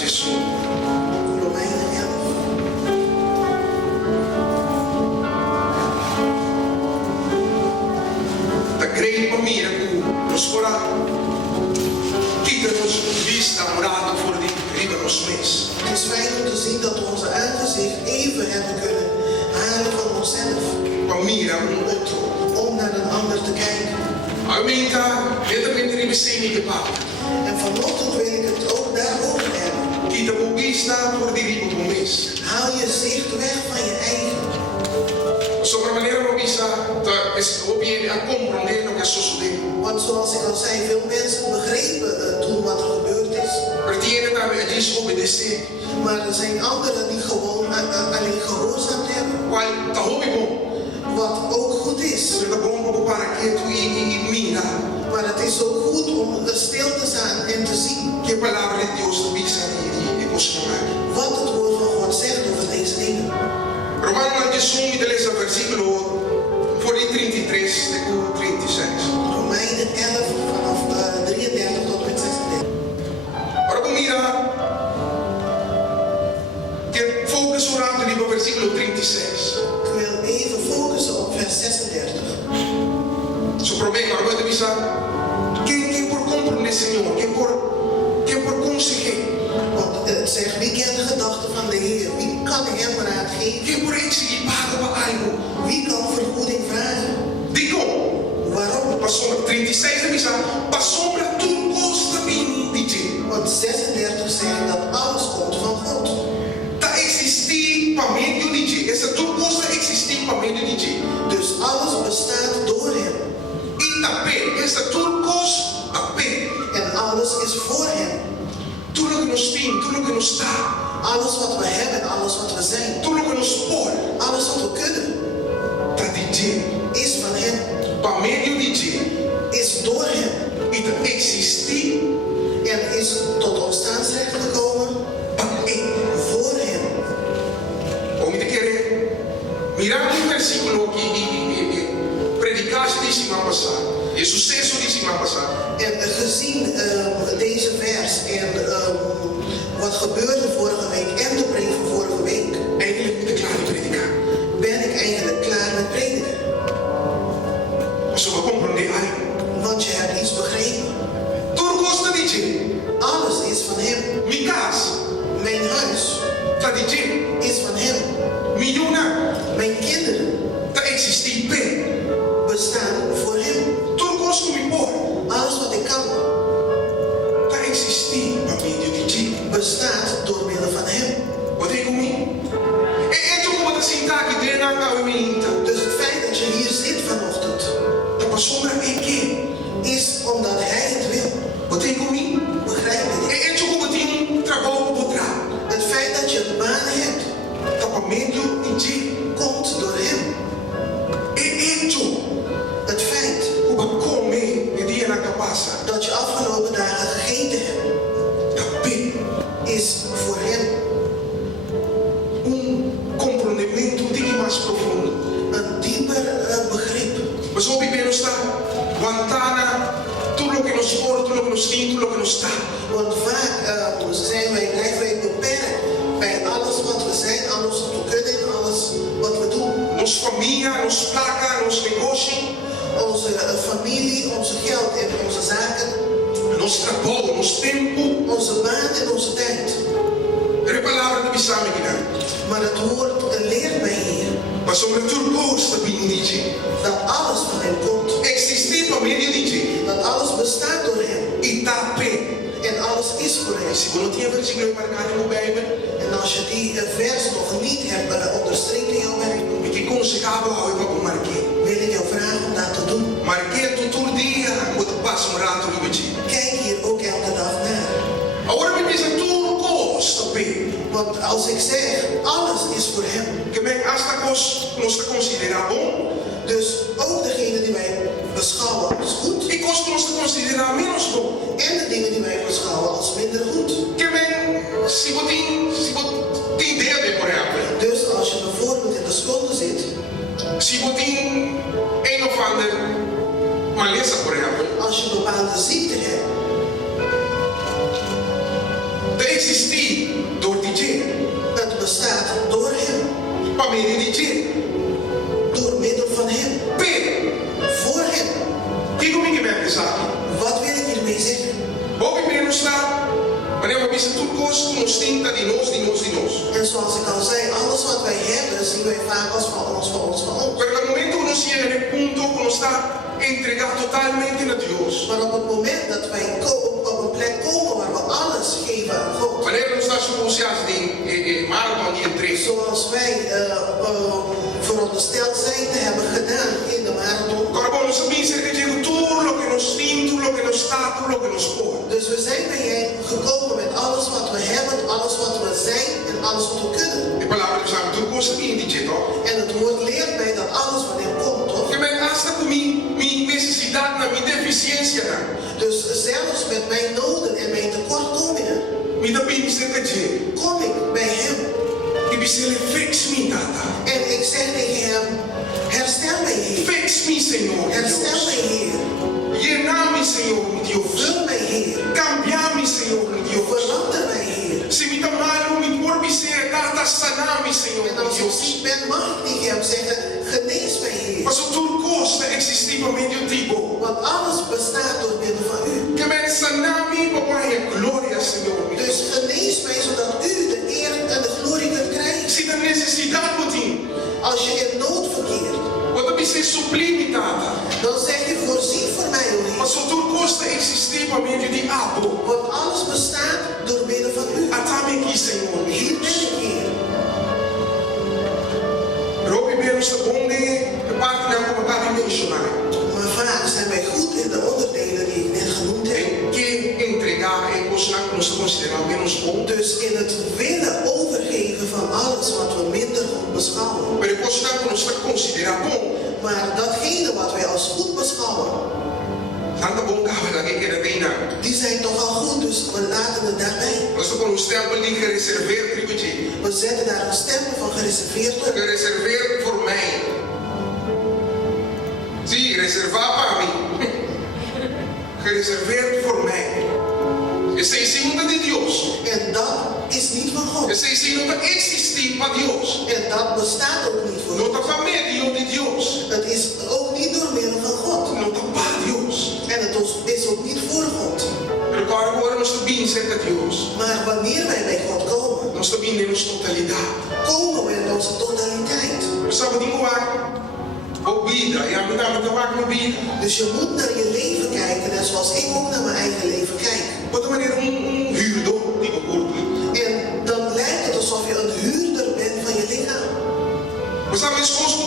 Jesus. Romeinen 11. Da great miracle nos fora. Kita nos vista orado voor die riba nos mes. Het is fijn om te zien dat we onze aangezicht even hebben kunnen halen van onszelf. Van mira un outro. Om naar een ander te kijken. Aumenta, beter minder in besteding te pakken. En vanochtend wil ik het ook daarover hebben. Kita mo vista voor die riba nos mes. Haal je zicht weg van je eigen. Sobre maneira mo vista, es obviamente a comprender lo que sucedeu. Want zoals ik al zei, veel mensen begrepen toen wat er gebeurd is. Pertiene também a desobedecer. Maar er zijn anderen die gewoon alleen gehoorzaamd hebben. Qual tá bom. Wat ook goed is. Será bom para que tu mira. Maar het is ook goed om stil te staan en te zien. Que a palavra de Deus visa e continuar. Wat het woord van God zegt over deze dingen. Romanos 11, de lees versículo por 33 de 36. Romeinen 11 vanaf 33 tot met 36. Ora mira que focus orando no versículo 36. Ik wil even focussen op vers 36. Su problema, agora te visa quem por compreender Senhor, quem por conseguir. Want het zegt, wie kent de gedachten van de Heer? Wie kan hem raad geven? Quem por exigir paga para algo. Wie kan vergoeding vragen? Digo, Waarom? passou 36 de visa, passou para tudo costa bem DJ. Want 36 zegt dat alles komt van God. Tá existir para meio DJ. Essa tudo costa existir para meio DJ. Dus alles bestaat door hem. E também, essa tudo costa também. En alles is voor hem. Tudo que nos tem, tudo que nos dá. Alles wat we hebben, alles wat we zijn. Tudo que nos pode. Alles wat we kunnen, Tá DJ. is van hem. Para meio DJ. Is door hem. E tá existir En is tot ontstaansrecht gekomen para voor hem. Om te querer mirar um versículo que predicaste de semana passada. E sucesso de semana passada. En gezien deze vers en wat gebeurde vorige week en de preek van vorige week, Eigenlijk moet ik klaar te predicar. ben ik eigenlijk klaar met prediken. Mas eu vou compreender algo. Want je hebt iets begrepen. Tudo gosta de ti. Alles is van hem. Minha casa Mijn huis tá de ti. is van hem. Minha Mijn kinderen tá existir bem. bestaan voor hem. Tudo gosta me pôr. Alles wat ik kan Tá existir para mim de ti. bestaat door middel van hem. Wat ik comigo. É tu como tá sentar aqui dentro da casa minha. Dus het feit dat je hier zit vanochtend Tá passou para aqui. is omdat hij het wil. Wat ik comigo. Begrijp je dit? É tu como tem trabalho por trás. Het feit dat je een baan hebt Tá para mim de ti. komt door hem. É tu. Het feit Como comer e dia na cabeça. dat je afgelopen dagen gegeten hebt Tá bem. is voor hem. Compreendimento de que mais profundo. Een dieper begrip. Mas o bem nos está. Guantana. Tudo o que nos pode, tudo o que nos tem, tudo o que nos dá. Want vaak blijven wij beperkt bij alles wat we zijn, alles wat we kunnen en alles wat we doen. Nos família, nos placa, nos negócio. Onze familie, onze geld en onze zaken, Nos trabalho, nos tempo. onze baan en onze tijd. É a palavra de Bissame que dá. Maar het woord leert mij hier Mas sobre tudo gosta bem de ti. dat alles van hem komt. Existir para mim de ti. Dat alles bestaat door hem. E tá bem. En alles is voor hem. Se você não tinha versículo marcado no Bijbel, En als je die vers nog niet hebt onderstreept in jouw werk, me que consegava eu vou marquei. wil ik jou vragen om dat te doen. Marquei todo dia, quando passa rato no ti. Kijk hier ook elke dag naar. Agora me diz tudo gosta bem. Want als ik zeg, alles is voor hem. Que bem, hasta nos considerar bom. Dus ook degene die wij beschouwen als goed. E nos considerar menos bom. En de dingen die wij beschouwen als minder goed. Que bem, se você tem débito, por exemplo. Dus als je bijvoorbeeld in de schulden zit. Se você tem een of ander maleza, por exemplo. Als je een bepaalde ziekte hebt. De existir door DJ. Het bestaat door hem, Para mim, DJ. door middel van hem, Pero, voor hem. que comigo que me pensar? Wat wil ik hiermee zeggen? Bom, primeiro está, wanneer we wissen toekomst, ons tinta die nos. En zoals ik al zei, alles wat wij hebben, zien wij vaak als van ons. Pero el momento que nos llega en el punto que nos está entregado totalmente a Dios. Maar op het moment dat wij op een plek komen waar we alles geven aan God, Wanneer we staan associados em marathon de entrega. zoals wij verondersteld zijn te hebben gedaan in de marathon. Agora, bom, nós sabemos que chega tudo o que nos tinta, o que nos está, tudo o que nos pôr. Dus we zijn bij jij gekomen met alles wat we hebben, alles wat we zijn en alles wat we kunnen. A palavra de Deus tudo gosta de dizer, toch? En het woord leert mij dat alles van hem komt, toch? Que me gasta com minha necessidade, na minha deficiência, né? Dus zelfs met mijn noden en mijn tekortkomingen Me dá bem dizer que kom ik bij hem. e você fix me, tata. En ik zeg tegen hem, herstel mij Heer. Fix me, Senhor, Herstel Deus. mij Heer. Llenar-me, Senhor, meu Deus. Vul mij Heer. Cambiar-me, Senhor, meu Deus. Verander mij Heer. Se me dá mal, me corpo e ser, tata, sanar-me, Senhor, En meu als ik Deus. ziek ben, mag ik tegen hem zeggen, genees mij Heer. Mas o tudo gosta de existir para mim de tipo. Want alles bestaat door middel van u. Que me sanar-me, papai, é glória, Senhor, meu Dus Deus. genees mij zodat u de eer en de glorie kunt krijgen. Se da necessidade, putinho. Als je in nood verkeert, Quando me ser sublime, tata. dan zeg je voorzien voor mij, o Heer. Mas o tudo gosta de existir para mim de abo. Want alles bestaat door middel van u. Atame aqui, Senhor, meu Hier ben Deus. ik, Heer. Robi bem sta bom de parte não como cada mencionar. Maar vaak zijn wij goed in de onderdelen die ik net genoemd heb. Em que entregar em coisa que nos considerar menos bom. Dus in het willen overgeven van alles wat we minder goed beschouwen. Mas coisa que nos considerar bom. Maar datgene wat wij als goed beschouwen, Tanta bom que ela que quer bem na. die zijn toch al goed, dus we laten het daarbij. Nós estamos com um stempel de reservar tributo. We zetten daar een stempel van gereserveerd op. Reservar por mij. Sim, reservar para mim. Reservar por mij. Esse é ensino de Deus. En dat is niet van God. Esse ensino de existir para Deus. En dat bestaat ook niet voor Não God. está para meio de Deus. Het is ook niet door middel van God. Não está para Deus. En het is ook niet voor God. Agora nós estamos bem cerca de Deus. Maar wanneer wij bij God komen, Nós estamos bem em totalidade. komen we in onze totaliteit. Nós estamos de vida. E a minha dama está com vida. Dus je moet naar je leven kijken, net zoals ik ook naar mijn eigen leven kijk. Outra maneira, huurdor, digo corpo. En dan lijkt het alsof je een huurder bent van je lichaam. Mas sabe, esposo,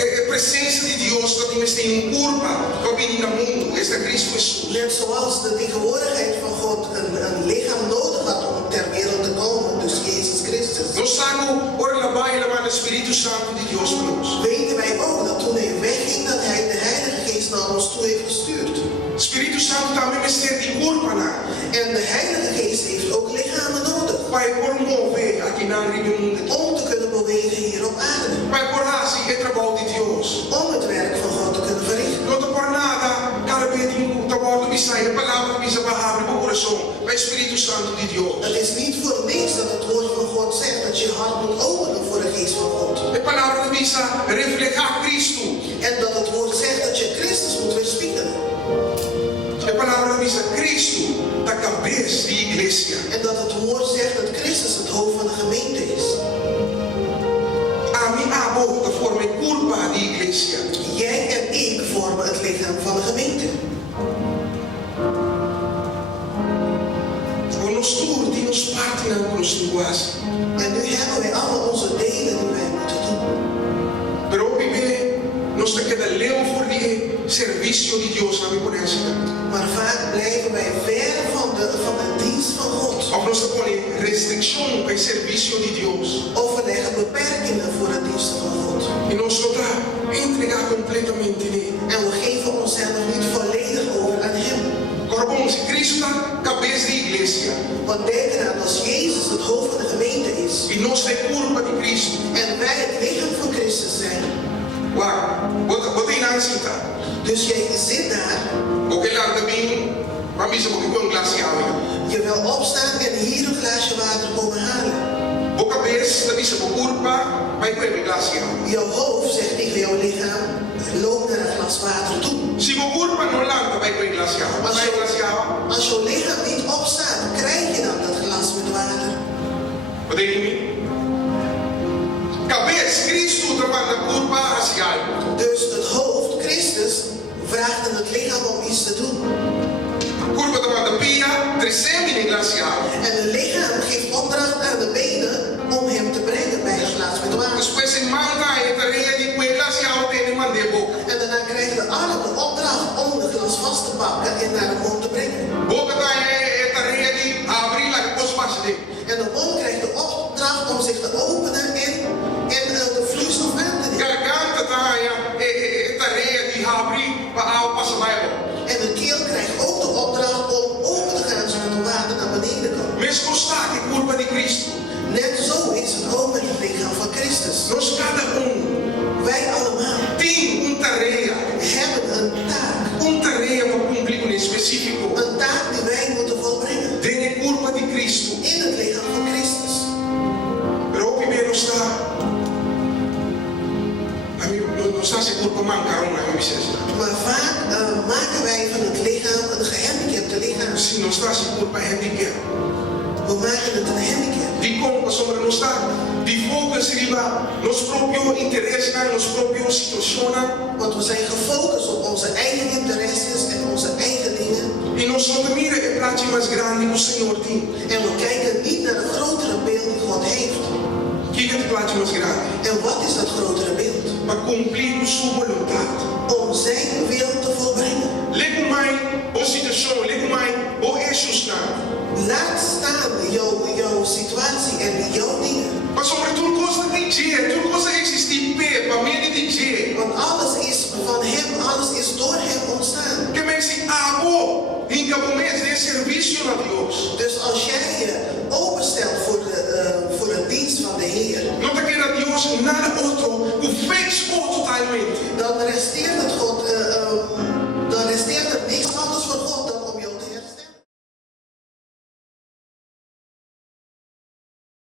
a presença de Deus que nós temos curva para vir no mundo, este é Cristo Jesus. Net zoals de tegenwoordigheid van God een lichaam nodig had om ter wereld te komen, dus Jezus Christus. Nós sabemos, ora lá vai levar o Espírito Santo de Deus para nós. Weten wij ook dat toen hij wegging, dat hij de Heilige Geest naar ons toe heeft gestuurd. Espírito Santo também me ser de curva, né? En de Heilige Geest heeft ook lichamen nodig. Para promover aqui na mundo. Om te kunnen bewegen hier op aarde. Para correr assim, é trabalho de Deus. Om het werk van God te kunnen verrichten. Não está por nada, cada vez que o trabalho me sai, a palavra me se abre para o coração, para o Espírito Santo de Deus. Het is niet voor niks dat het woord van God zegt dat je hart moet openen voor de geest van God. A palavra me se reflejar Cristo. En dat het woord zegt dat je Christus moet weerspiegelen. A palavra me se Cristo da cabeça de igreja. En dat het woord zegt dat Christus het hoofd van de gemeente is. A minha boca forma curva de igreja. Jij en ik vormen het lichaam van de gemeente. Nós todos temos parte na nossa linguagem. En nu hebben wij allemaal onze delen die wij moeten doen. Pero nós temos que leer voor die serviço de Deus na minha conhecimento. Maar vaak blijven wij ver van de dienst van God. Of nós temos restrição para o serviço de Deus. Of we leggen beperkingen voor de diensten van God. E nós não está entregar completamente nele. En we geven onszelf niet volledig over aan Hem. Agora, bom, se Cristo é cabeça de igreja. Want denk eraan, als Jezus het hoofd van de gemeente is. E nós de curva de Cristo. En wij het lichaam van Christus zijn. Uau, botei na cinta. Dus jij zit daar. Porque lá também, Maar misschien moet ik een glasje halen. Je wil opstaan en hier een glaasje water komen halen. Boca bes, dat is een kurpa, maar ik wil een glasje halen. Jouw hoofd zegt tegen jouw lichaam, loop naar een glas water toe. Si mo kurpa no lang, dan ik wil een glasje halen. Wat een glasje halen? Als jouw lichaam niet opstaat, krijg je dan dat glas met water. Wat denk je? Cabeça, Cristo trabalha curva racial. Dus het hoofd, Christus, vraagt aan het lichaam om iets te doen. Curva trabalha pia, trecemine glacial. En het lichaam geeft opdracht aan de benen om hem te brengen bij het glas met water. Después en manga e tarea de que glacial tem mande boca. En daarna krijgen de armen de opdracht om het glas vast te pakken en naar de mond te brengen. Boca tá e tarea de abrir la cosmas de. En de mond krijgt de opdracht om zich te openen en de vloeistof aan te nemen. Garganta tá e tarea de abrir para ao passar mais. En de keel krijgt ook de opdracht om open te gaan zodat het water naar beneden kan. Mesmo está que curva de Cristo. Net zo is het ook met het lichaam van Christus. Nós cada Wij allemaal tem tarea. hebben een taak. Tarea para cumprir com específico. Een taak die wij moeten volbrengen. Dentro curva de Cristo. In het lichaam van Christus. Pero o primeiro está. A mim não está se curva mancaron na minha vida. Maar vaak maken wij van het lichaam een gehandicapte lichaam. Se não está se curva handicap. We maken het een handicap. De como sobre não está. De focus riba nos próprios interesses, nos próprios situações. Want we zijn gefocust op onze eigen interesses en onze eigen dingen. E nós só mira é plate mais grande que o Senhor tem. En we kijken niet naar het grotere beeld die God heeft. Que é o plate mais grande? En wat is dat grotere beeld? Para cumprir com sua vontade. Om zijn wil te volbrengen. Lego mais ou situação, lego mais ou eixos não. Laat staan jouw situatie en jouw dingen. Mas sobre tudo coisa de dia, tudo coisa existe pé, para mim de dia. Want alles is van hem, alles is door hem ontstaan. Que me diz, em cabo mês de serviço a Deus. Dus als jij je openstelt voor de dienst van de Heer, Não te queira Deus nada outro, o fez totalmente. dan resteert